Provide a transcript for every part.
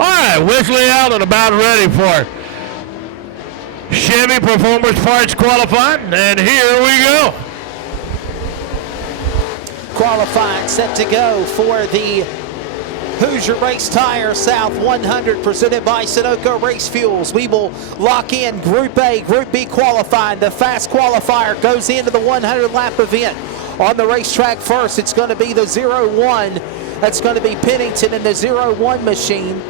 All right, whistling out and about ready for Chevy Performance Parts qualifying, and here we go. Qualifying set to go for the Hoosier Race Tire South 100 presented by Sunoco Race Fuels. We will lock in Group A, Group B qualifying. The fast qualifier goes into the 100-lap event. On the racetrack first, it's going to be the 0-1. That's going to be Pennington in the 0-1 machine.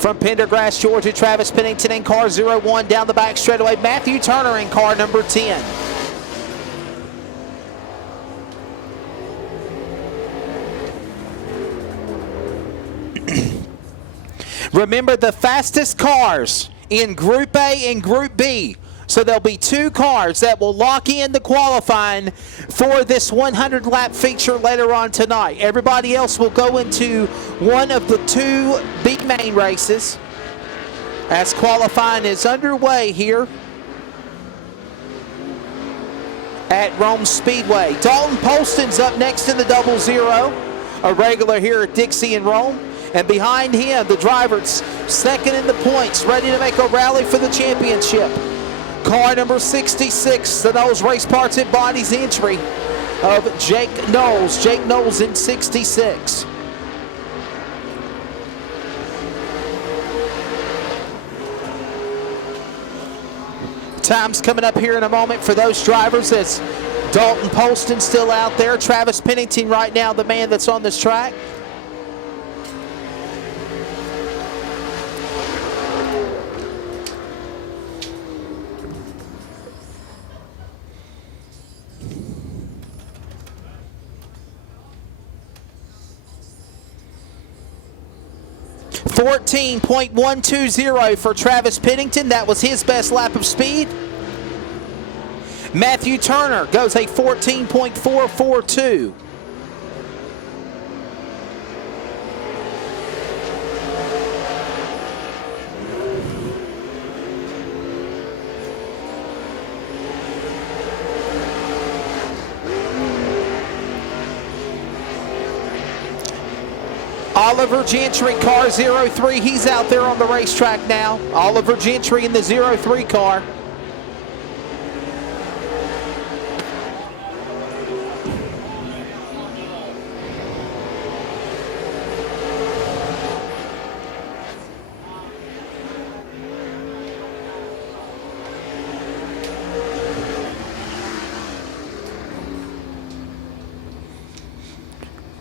From Pendergrass, Georgia, Travis Pennington in car 0-1 down the back straightaway. Matthew Turner in car number 10. Remember, the fastest cars in Group A and Group B. So there'll be two cars that will lock in the qualifying for this 100-lap feature later on tonight. Everybody else will go into one of the two big main races as qualifying is underway here at Rome Speedway. Dalton Poston's up next in the 00, a regular here at Dixie and Rome. And behind him, the driver's second in the points, ready to make a rally for the championship. Car number 66, the Knowles Race Parts and Bodies entry of Jake Knowles. Jake Knowles in 66. Time's coming up here in a moment for those drivers as Dalton Poston still out there. Travis Pennington right now, the man that's on this track. .120 for Travis Pennington. That was his best lap of speed. Matthew Turner goes a 14.442. Oliver Gentry, car 03. He's out there on the racetrack now. Oliver Gentry in the 03 car.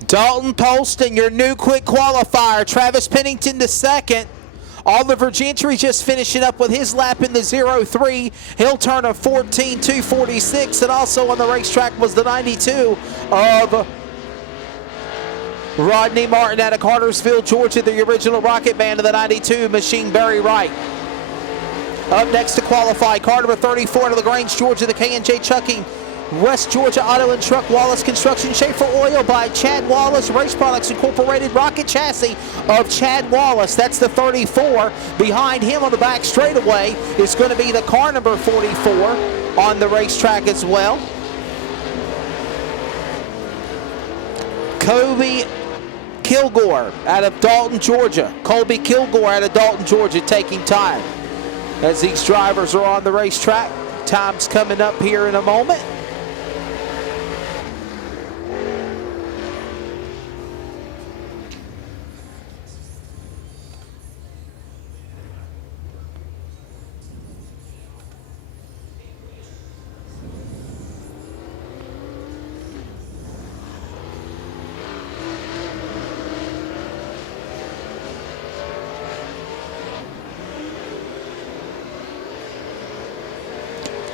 Dalton Poston, your new quick qualifier. Travis Pennington the second. Oliver Gentry just finishing up with his lap in the 03. He'll turn a 14.246. And also on the racetrack was the 92 of Rodney Martin out of Cartersville, Georgia, the original Rocket Man of the 92 machine, Barry Wright. Up next to qualify, car number 34 to LaGrange, Georgia, the K&J Trucking West Georgia Auto and Truck, Wallace Construction, Schaefer Oil by Chad Wallace, Race Products Incorporated, Rocket Chassis of Chad Wallace. That's the 34. Behind him on the back straightaway is going to be the car number 44 on the racetrack as well. Kobe Kilgore out of Dalton, Georgia. Colby Kilgore out of Dalton, Georgia, taking time as these drivers are on the racetrack. Time's coming up here in a moment.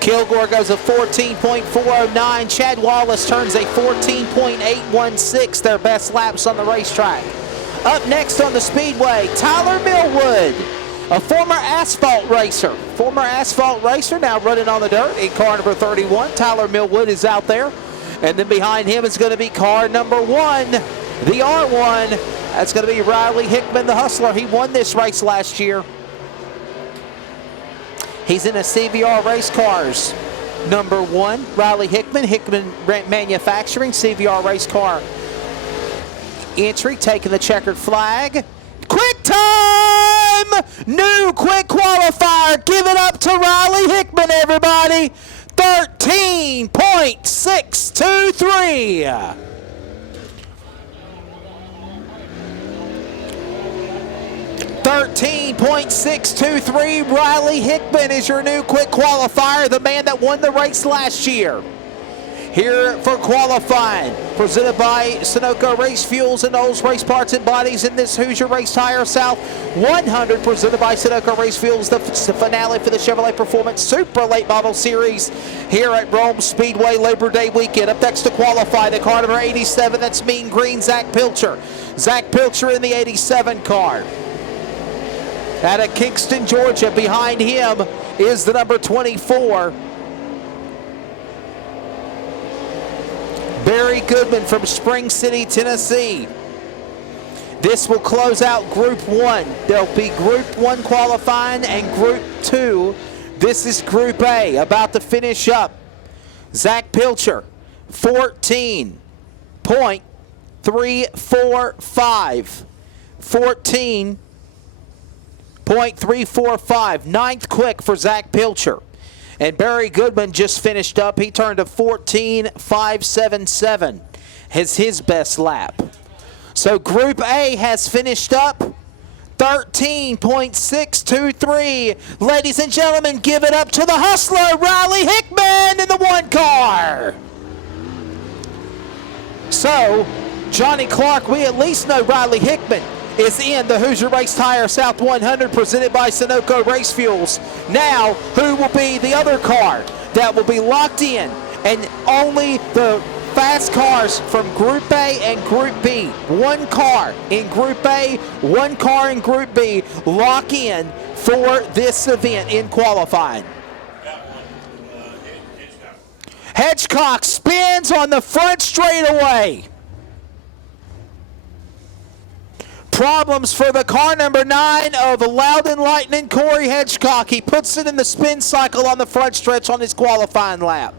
Kilgore goes a 14.409. Chad Wallace turns a 14.816, their best laps on the racetrack. Up next on the Speedway, Tyler Millwood, a former asphalt racer. Now running on the dirt in car number 31. Tyler Millwood is out there. And then behind him is going to be car number 1, the R1. That's going to be Riley Hickman, the hustler. He won this race last year. He's in a CVR Race Cars number 1. Riley Hickman, Hickman Manufacturing, CVR Race Car entry, taking the checkered flag. time! New quick qualifier. Give it up to Riley Hickman, everybody. 13.623. 13.623. Riley Hickman is your new quick qualifier, the man that won the race last year. Here for qualifying, presented by Sunoco Race Fuels and Knowles Race Parts and Bodies in this Hoosier Race Tire South 100, presented by Sunoco Race Fuels, the finale for the Chevrolet Performance Super Late Model Series here at Rome Speedway Labor Day weekend. Up next to qualify, the car number 87, that's mean green, Zach Pilcher. Zach Pilcher in the 87 car. Out of Kingston, Georgia, behind him is the number 24. Barry Goodman from Spring City, Tennessee. This will close out Group 1. There'll be Group 1 qualifying and Group 2. This is Group A, about to finish up. Zach Pilcher, 14.345. 14.345. Ninth quick for Zach Pilcher. And Barry Goodman just finished up. He turned a 14.577 as his best lap. So Group A has finished up 13.623. Ladies and gentlemen, give it up to the hustler, Riley Hickman in the 1 car. So, Johnny Clark, we at least know Riley Hickman is in the Hoosier Race Tire South 100 presented by Sunoco Race Fuels. Now, who will be the other car that will be locked in? And only the fast cars from Group A and Group B. 1 car in Group A, 1 car in Group B lock in for this event in qualifying. Hedgecock spins on the front straightaway. Problems for the car number 9 of Loudon Lightning, Corey Hedgecock. He puts it in the spin cycle on the front stretch on his qualifying lap.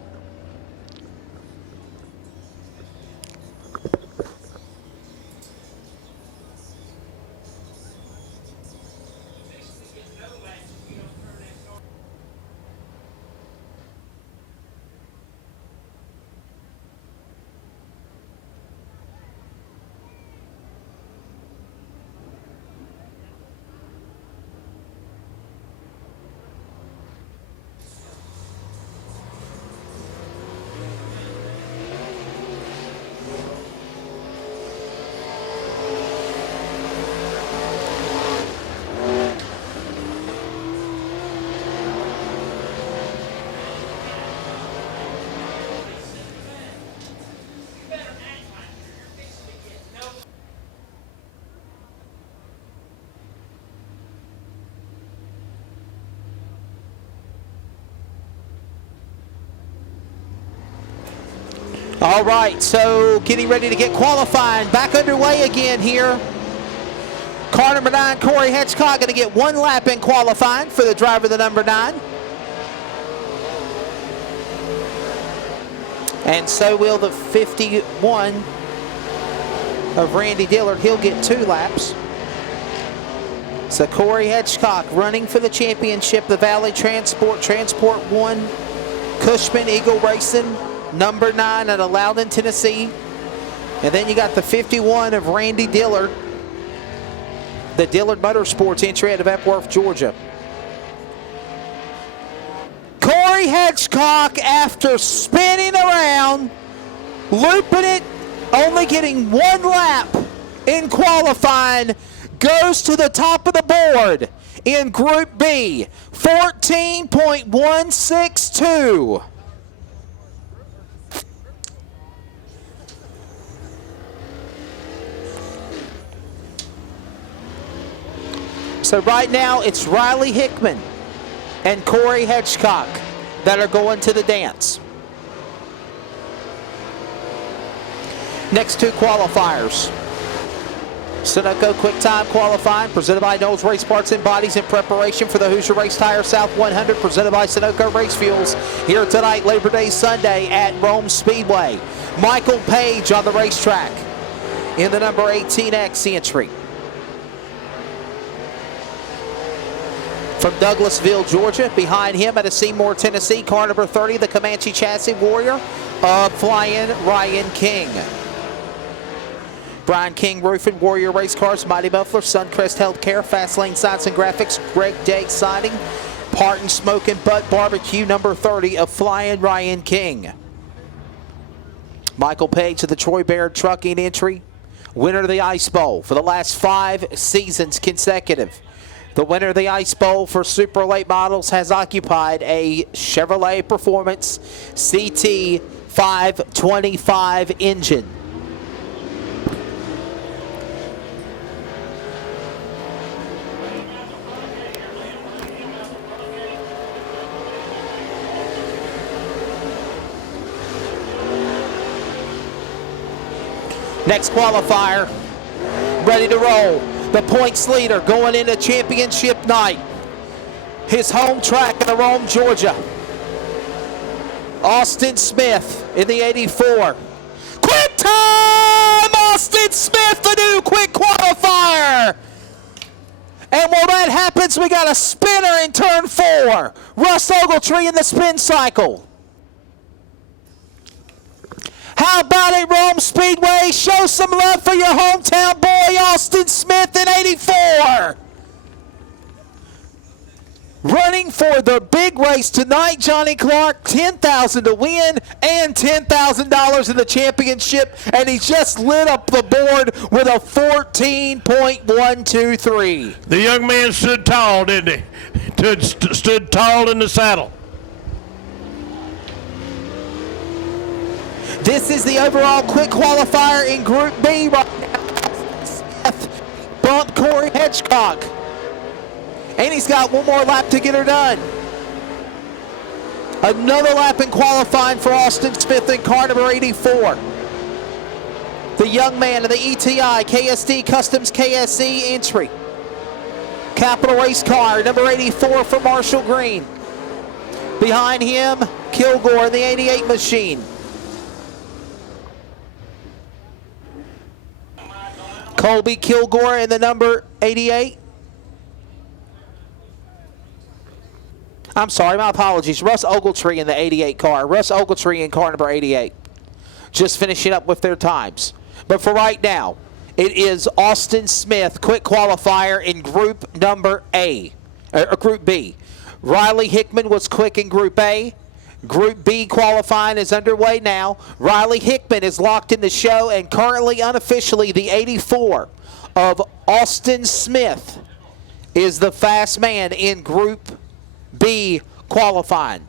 All right, so getting ready to get qualifying. Back underway again here. Car number 9, Corey Hedgecock, going to get 1 lap in qualifying for the driver, the number 9. And so will the 51 of Randy Dillard. He'll get 2 laps. So Corey Hedgecock running for the championship, the Valley Transport 1, Cushman Eagle Racing, number 9 out of Loudon, Tennessee. And then you got the 51 of Randy Dillard, the Dillard Motorsports entry out of Epworth, Georgia. Corey Hedgecock, after spinning around, looping it, only getting 1 lap in qualifying, goes to the top of the board in Group B, 14.162. So right now, it's Riley Hickman and Corey Hedgecock that are going to the dance. Next 2 qualifiers. Sunoco Quick Time qualifying, presented by Knowles Race Parts and Bodies in preparation for the Hoosier Race Tire South 100, presented by Sunoco Race Fuels, here tonight, Labor Day Sunday at Rome Speedway. Michael Page on the racetrack in the number 18X entry. From Douglasville, Georgia, behind him out of Seymour, Tennessee, car number 30, the Comanche Chassis Warrior of Flying Ryan King. Brian King Roofing, Warrior Race Cars, Mighty Muffler, Suncrest Healthcare, Fast Lane Science and Graphics, Greg Day Siding, Parton Smoking Butt Barbecue, number 30 of Flying Ryan King. Michael Page of the Troy Baird Trucking entry, winner of the Ice Bowl for the last 5 seasons consecutive. The winner of the Ice Bowl for super late models has occupied a Chevrolet Performance CT 525 engine. Next qualifier, ready to roll. The points leader going into championship night. His home track in Rome, Georgia. Austin Smith in the 84. Quick time! Austin Smith, the new quick qualifier. And while that happens, we got a spinner in turn 4. Russ Ogletree in the spin cycle. How about it, Rome Speedway? Show some love for your hometown boy, Austin Smith in 84. Running for the big race tonight, Johnny Clark, $10,000 to win and $10,000 in the championship, and he just lit up the board with a 14.123. The young man stood tall, didn't he? Stood tall in the saddle. This is the overall quick qualifier in Group B right now. Smith bumped Corey Hedgecock. And he's got one more lap to get her done. Another lap in qualifying for Austin Smith in car number 84. The young man of the ETI KSD Customs KSE entry. Capital Race car number 84 for Marshall Green. Behind him, Kilgore in the 88 machine. Colby Kilgore in the number 88. I'm sorry, my apologies. Russ Ogletree in the 88 car. Russ Ogletree in car number 88. Just finishing up with their times. But for right now, it is Austin Smith, quick qualifier in Group number Group B. Riley Hickman was quick in Group A. Group B qualifying is underway now. Riley Hickman is locked in the show, and currently unofficially the 84 of Austin Smith is the fast man in Group B qualifying.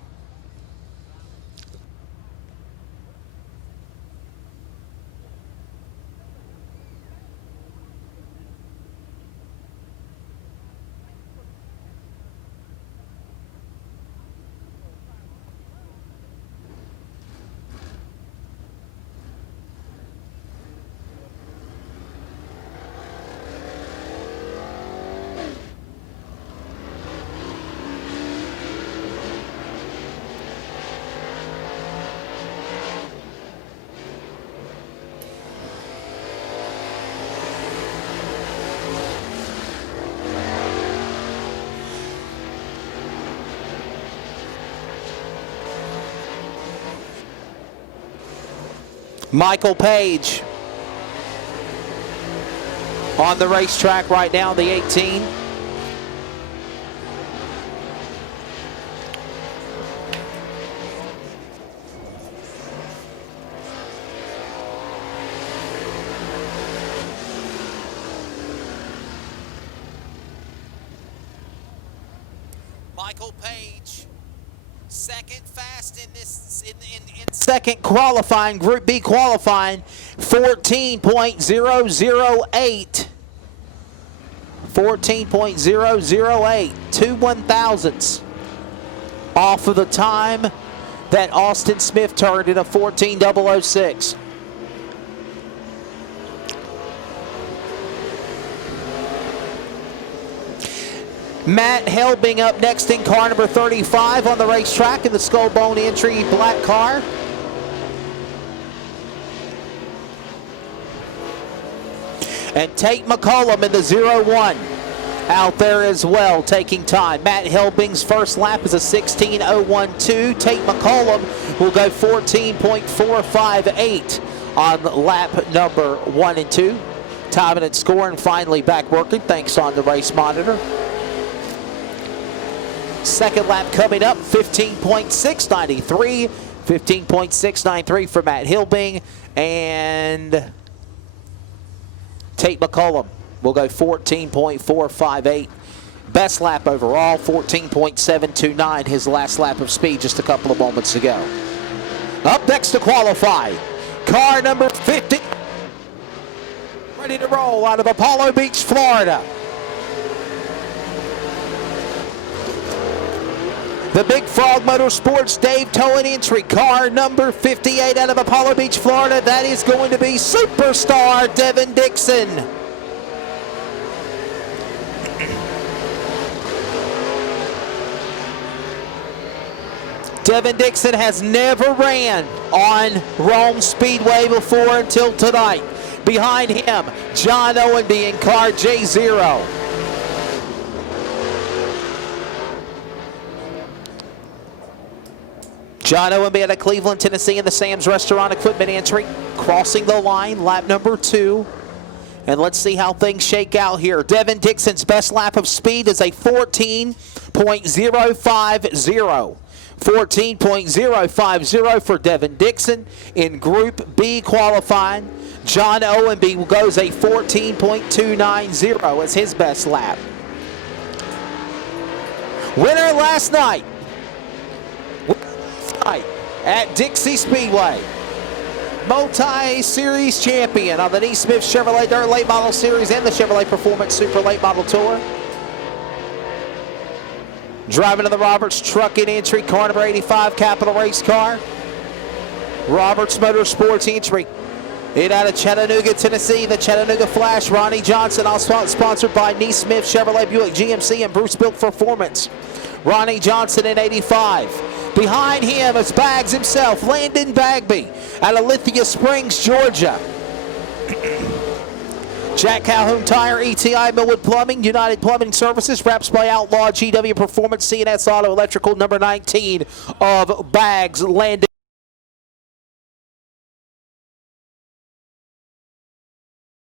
Michael Page on the racetrack right now, the 18. Michael Page, second fast in this in second qualifying, Group B qualifying, 14.008. 14.008, 2 1,000ths off of the time that Austin Smith turned in a 14.006. Matt Helbing up next in car number 35 on the racetrack in the Skull Bone entry black car. And Tate McCollum in the 01. out there as well, taking time. Matt Helbing's first lap is a 16:01.2. Tate McCollum will go 14.458 on lap number 1 and 2. Timing and scoring finally back working, thanks on the race monitor. Second lap coming up, 15.693. 15.693 for Matt Hilbing, and Tate McCollum will go 14.458. Best lap overall, 14.729, his last lap of speed just a couple of moments ago. Up next to qualify, car number 50. Ready to roll out of Apollo Beach, Florida. The Big Frog Motorsports Dave towing entry, car number 58 out of Apollo Beach, Florida. That is going to be superstar Devin Dixon. Devin Dixon has never ran on Rome Speedway before until tonight. Behind him, John Owenby in car J0. John Owenby out of Cleveland, Tennessee in the Sam's Restaurant Equipment entry. Crossing the line, lap number 2. And let's see how things shake out here. Devin Dixon's best lap of speed is a 14.050. 14.050 for Devin Dixon. In Group B qualifying, John Owenby goes a 14.290 as his best lap. Winner last night at Dixie Speedway. Multi-Series champion on the Neesmith Chevrolet Dirt Late Model Series and the Chevrolet Performance Super Late Model Tour. Driving to the Roberts Trucking entry, car number 85, Capital Race car. Roberts Motorsports entry. In out of Chattanooga, Tennessee, the Chattanooga Flash, Ronnie Johnson, also sponsored by Neesmith Chevrolet Buick GMC and Bruce Built Performance. Ronnie Johnson in 85. Behind him is Baggs himself, Landon Bagby, out of Lithia Springs, Georgia. Jack Calhoun Tire, ETI, Millwood Plumbing, United Plumbing Services, Wraps by Outlaw, GW Performance, CNS Auto Electrical, number 19 of Baggs, Landon